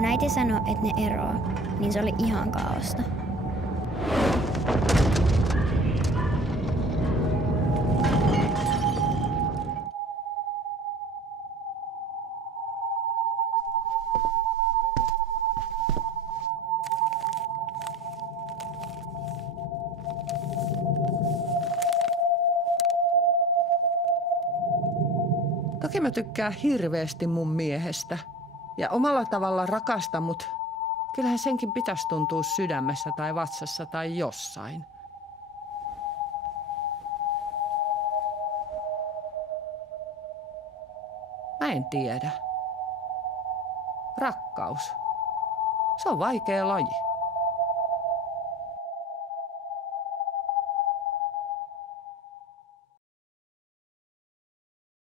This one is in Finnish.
Kun äiti sanoi, että ne eroaa, niin se oli ihan kaaosta. Toki mä tykkään hirveästi mun miehestä. Ja omalla tavalla rakastan, mutta kyllähän senkin pitäisi tuntua sydämessä tai vatsassa tai jossain. Mä en tiedä. Rakkaus. Se on vaikea laji.